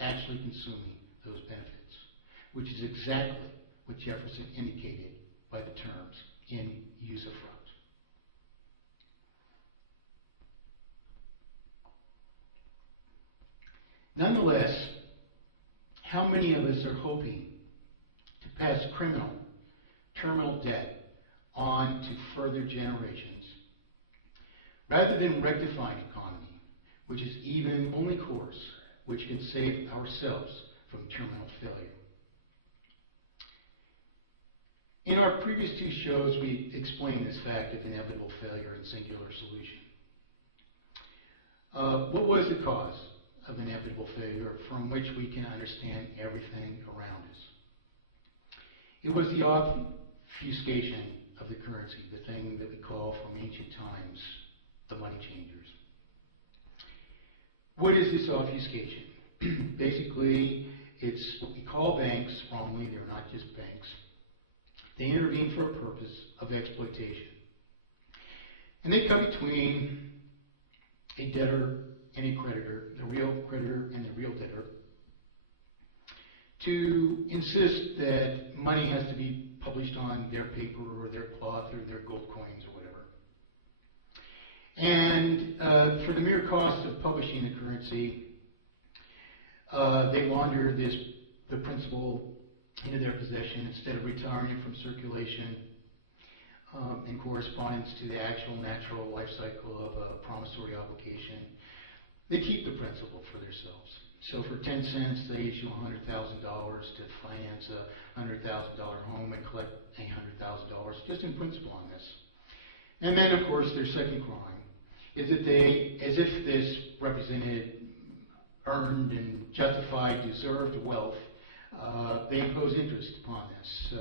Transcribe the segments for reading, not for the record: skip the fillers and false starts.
actually consuming those benefits, which is exactly what Jefferson indicated by the terms in usufruct. Nonetheless, how many of us are hoping to pass criminal, terminal debt on to further generations, rather than rectifying economy, which is even only course which can save ourselves from terminal failure? In our previous two shows, we explained this fact of inevitable failure and singular solution. What was the cause of inevitable failure from which we can understand everything around us? It was the obfuscation of the currency, the thing that we call from ancient times the money changers. What is this obfuscation? Basically, it's what we call banks, wrongly, they're not just banks. They intervene for a purpose of exploitation. And they come between a debtor and a creditor, the real creditor and the real debtor, to insist that money has to be published on their paper or their cloth or their gold coins or whatever. And for the mere cost of publishing the currency, they launder the principal into their possession instead of retiring it from circulation in correspondence to the actual natural life cycle of a promissory obligation. They keep the principal for themselves. So for 10 cents, they issue $100,000 to finance a $100,000 home and collect $800,000 just in principle on this. And then, of course, their second crime is that they, as if this represented earned and justified deserved wealth, they impose interest upon this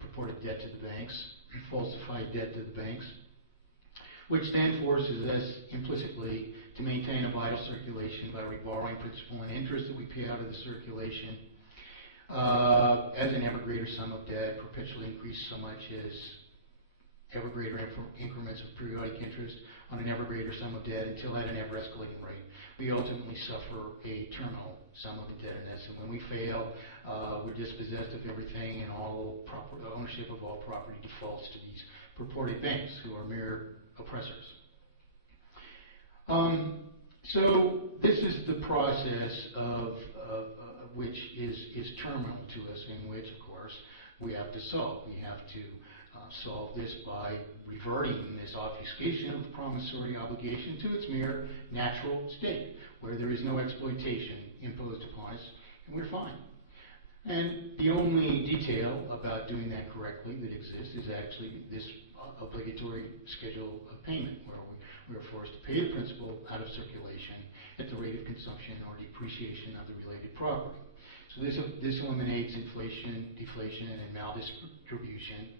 purported debt to the banks, falsified debt to the banks, which then forces us implicitly to maintain a vital circulation by reborrowing principal and interest that we pay out of the circulation as an ever greater sum of debt, perpetually increased so much as ever greater increments of periodic interest on an ever greater sum of debt until at an ever escalating rate we ultimately suffer a terminal sum of indebtedness. And when we fail, we're dispossessed of everything, and all ownership of all property defaults to these purported banks, who are mere oppressors. So this is the process of which is terminal to us, in which, of course, we have to solve. We have to solve this by reverting this obfuscation of promissory obligation to its mere natural state, where there is no exploitation imposed upon us, and we're fine. And the only detail about doing that correctly that exists is actually this obligatory schedule of payment, where we are forced to pay the principal out of circulation at the rate of consumption or depreciation of the related property. So this eliminates inflation, deflation, and maldistribution,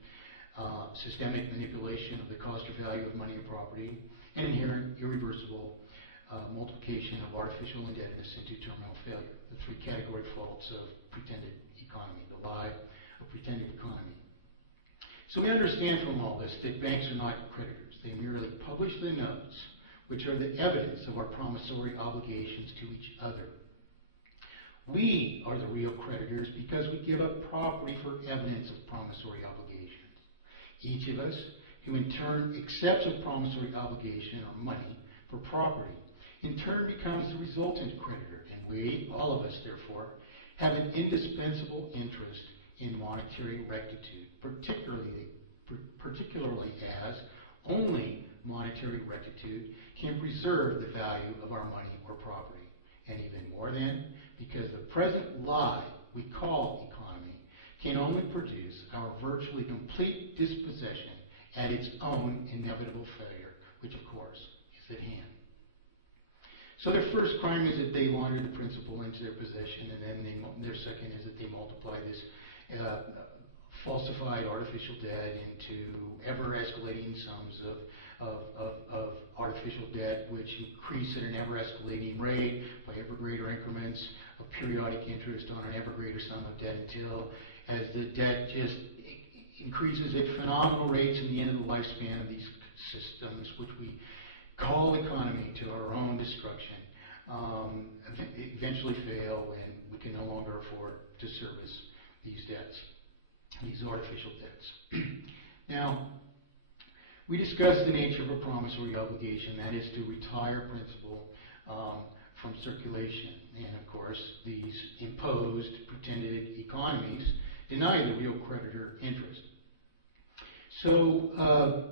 systemic manipulation of the cost or value of money or property, and inherent irreversible multiplication of artificial indebtedness into terminal failure, the three category faults of pretended economy, the lie of pretended economy. So we understand from all this that banks are not creditors. They merely publish the notes, which are the evidence of our promissory obligations to each other. We are the real creditors because we give up property for evidence of promissory obligations. Each of us, who in turn accepts a promissory obligation or money for property, in turn becomes the resultant creditor, and we, all of us therefore, have an indispensable interest in monetary rectitude, particularly as only monetary rectitude can preserve the value of our money or property, and even more than, because the present lie we call economy can only produce our virtually complete dispossession at its own inevitable failure, which of course is at hand. So their first crime is that they launder the principal into their possession, and then their second is that they multiply this falsified artificial debt into ever-escalating sums of artificial debt, which increase at an ever-escalating rate by ever greater increments of periodic interest on an ever greater sum of debt until, as the debt just increases at phenomenal rates in the end of the lifespan of these systems, which we call economy, to our own destruction. eventually fail and we can no longer afford to service these debts, these artificial debts. Now, we discussed the nature of a promissory obligation, that is to retire principal from circulation. And of course, these imposed pretended economies deny the real creditor interest. So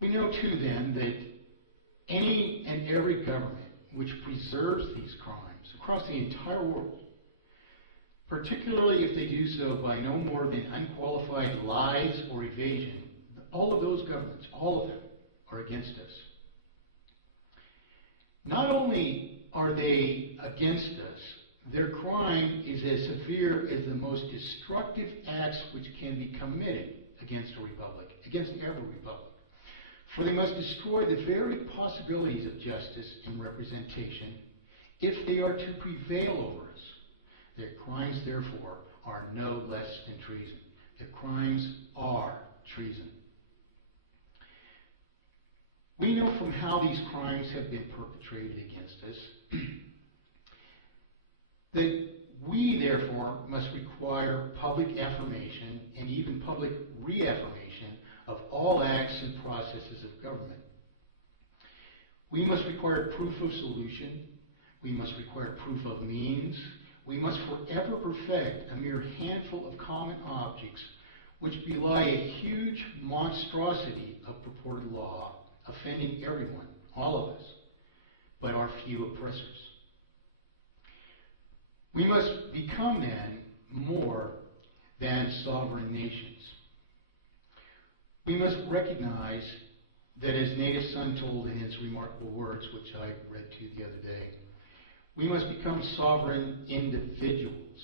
we know too then that any and every government which preserves these crimes across the entire world, particularly if they do so by no more than unqualified lies or evasion, all of those governments, all of them, are against us. Not only are they against us, their crime is as severe as the most destructive acts which can be committed against a republic, against every republic. For they must destroy the very possibilities of justice and representation if they are to prevail over us. Their crimes, therefore, are no less than treason. Their crimes are treason. We know from how these crimes have been perpetrated against us that we, therefore, must require public affirmation and even public reaffirmation of all acts and processes of government. We must require proof of solution. We must require proof of means. We must forever perfect a mere handful of common objects which belie a huge monstrosity of purported law, offending everyone, all of us, but our few oppressors. We must become then more than sovereign nations. We must recognize that, as Native Son told in his remarkable words, which I read to you the other day, we must become sovereign individuals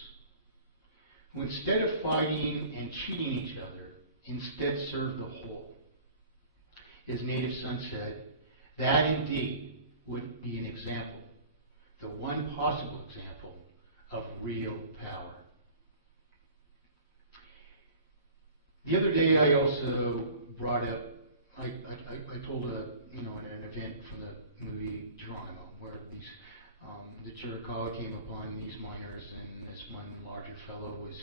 who, instead of fighting and cheating each other, instead serve the whole. As Native Son said, that indeed would be an example, the one possible example of real power. The other day I also brought up, I told an event from the movie Geronimo, where these the Chiricahua came upon these miners, and this one larger fellow was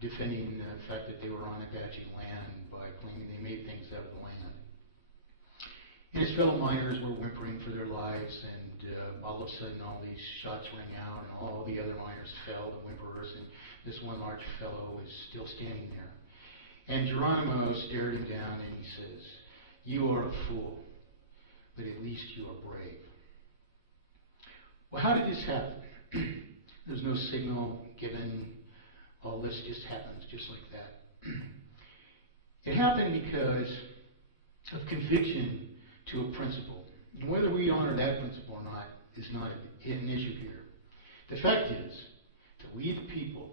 defending the fact that they were on Apache land by claiming they made things out of the land. And his fellow miners were whimpering for their lives, and all of a sudden all these shots rang out, and all the other miners fell, the whimperers, and this one large fellow is still standing there. And Geronimo stared him down and he says, "You are a fool, but at least you are brave." Well, how did this happen? There's no signal given. All this just happens just like that. It happened because of conviction to a principle. And whether we honor that principle or not is not an issue here. The fact is that we, the people,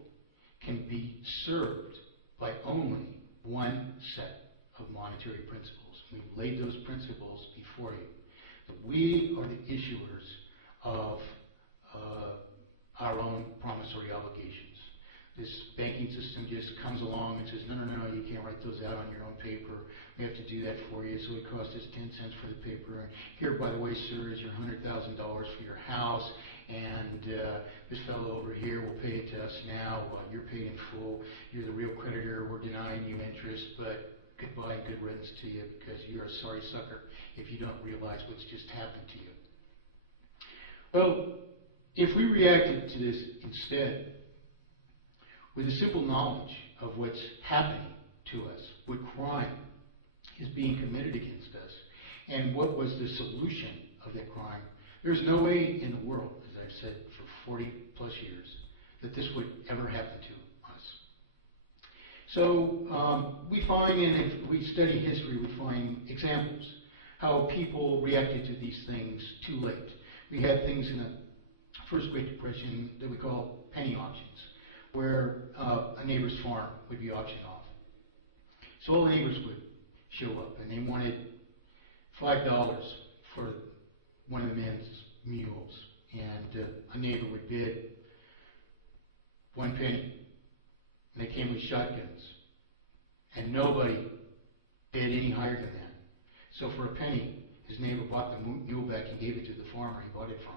can be served by only one set of monetary principles. We've laid those principles before you. That we are the issuers of our own promissory obligations. This banking system just comes along and says, no, you can't write those out on your own paper. We have to do that for you, so it costs us 10 cents for the paper. And here, by the way, sir, is your $100,000 for your house, and this fellow over here will pay it to us now. You're paid in full. You're the real creditor. We're denying you interest, but goodbye and good riddance to you, because you're a sorry sucker if you don't realize what's just happened to you. Well, if we reacted to this instead with a simple knowledge of what's happening to us, what crime is being committed against us, and what was the solution of that crime, there's no way in the world, as I've said for 40 plus years, that this would ever happen to us. So we find, and if we study history, we find examples how people reacted to these things too late. We had things in the First Great Depression that we call penny auctions, where a neighbor's farm would be auctioned off. So all the neighbors would show up, and they wanted $5 for one of the men's mules, and a neighbor would bid 1 penny. And they came with shotguns, and nobody bid any higher than that. So for a penny, his neighbor bought the mule back and gave it to the farmer he bought it from.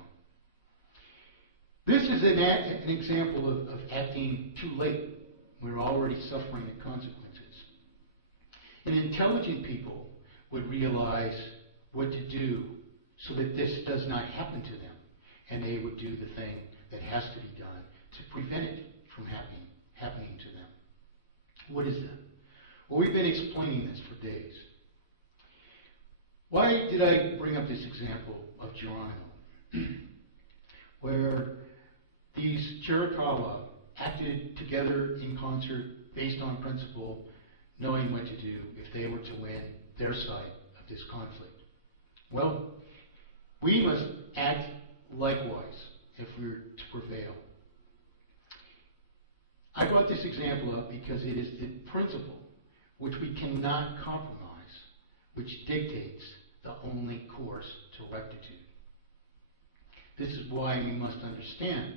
This is an example of acting too late. We're already suffering the consequences. And intelligent people would realize what to do so that this does not happen to them. And they would do the thing that has to be done to prevent it from happening to them. What is that? Well, we've been explaining this for days. Why did I bring up this example of Geronimo? Where these Chiricahua acted together in concert based on principle, knowing what to do if they were to win their side of this conflict. Well, we must act likewise if we're to prevail. I brought this example up because it is the principle which we cannot compromise, which dictates the only course to rectitude. This is why we must understand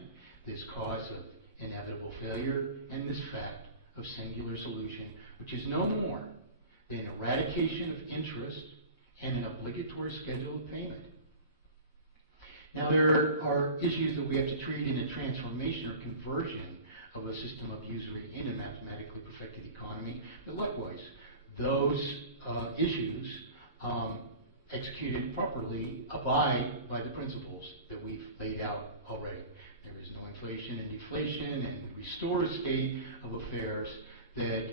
this cause of inevitable failure and this fact of singular solution, which is no more than eradication of interest and an obligatory schedule of payment. Now, there are issues that we have to treat in a transformation or conversion of a system of usury in a mathematically perfected economy, but likewise, those issues executed properly abide by the principles that we've laid out already. There is no inflation and deflation, and we restore a state of affairs that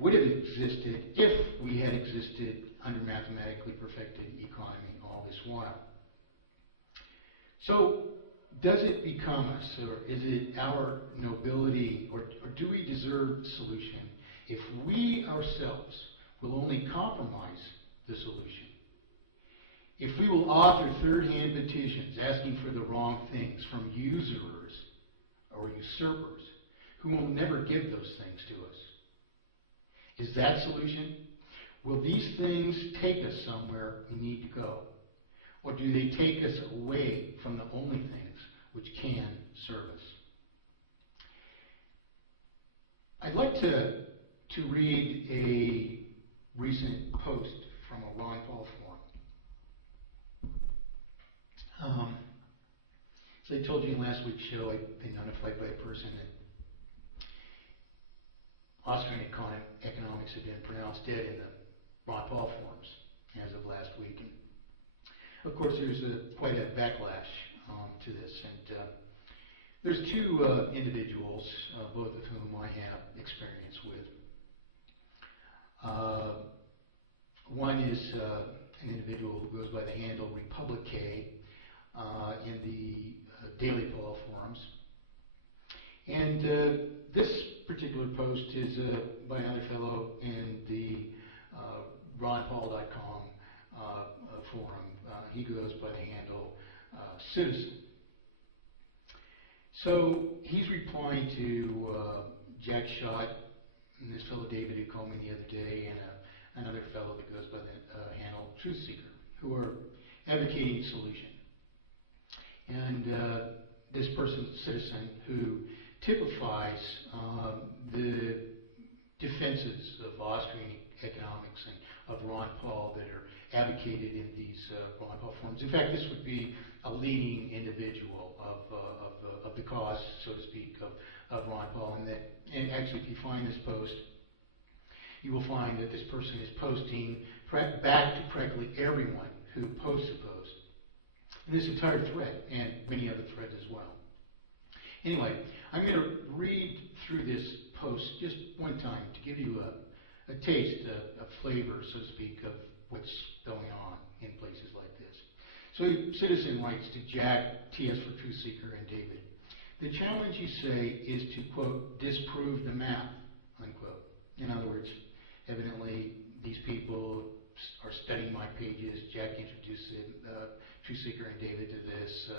would have existed if we had existed under mathematically perfected economy all this while. So, does it become us, or is it our nobility, or do we deserve solution if we ourselves will only compromise the solution? If we will author third-hand petitions asking for the wrong things from usurers or usurpers who will never give those things to us? Is that solution? Will these things take us somewhere we need to go? Or do they take us away from the only things which can serve us? I'd like to read a recent post from a Ron Paul forum. As I told you in last week's show, I've been notified by a person that Austrian economics had been pronounced dead in the Ron Paul forums as of last week. And of course, there's quite a backlash to this. And there's two individuals, both of whom I have experience with. One is an individual who goes by the handle Republique in the Daily Paul forums. And this particular post is by another fellow in the ronpaul.com forum. He goes by the handle Citizen. So he's replying to Jack Schott and this fellow David who called me the other day, and another fellow that goes by the handle Truth Seeker, who are advocating solution. And this person, Citizen, who typifies the defenses of Austrian economics and of Ron Paul that are advocated in these Ron Paul forums. In fact, this would be a leading individual of the cause, so to speak, of Ron Paul. And actually, if you find this post, you will find that this person is posting back to practically everyone who posts a post. And this entire thread, and many other threads as well. Anyway, I'm going to read through this post just one time to give you a taste, a flavor, so to speak, of what's going on in places like this. So Citizen writes to Jack, TS for Truth Seeker, and David. The challenge, you say, is to, quote, disprove the math, unquote. In other words, evidently these people are studying my pages. Jack introduced Truth Seeker and David to this.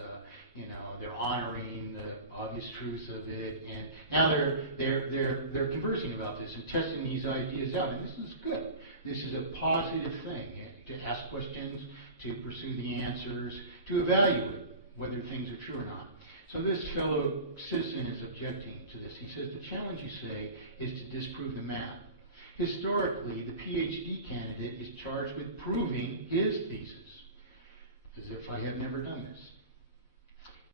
They're honoring the obvious truth of it, and now they're conversing about this and testing these ideas out. And this is good. This is a positive thing, to ask questions, to pursue the answers, to evaluate whether things are true or not. So this fellow Citizen is objecting to this. He says the challenge, you say, is to disprove the math. Historically, the PhD candidate is charged with proving his thesis, as if I have never done this.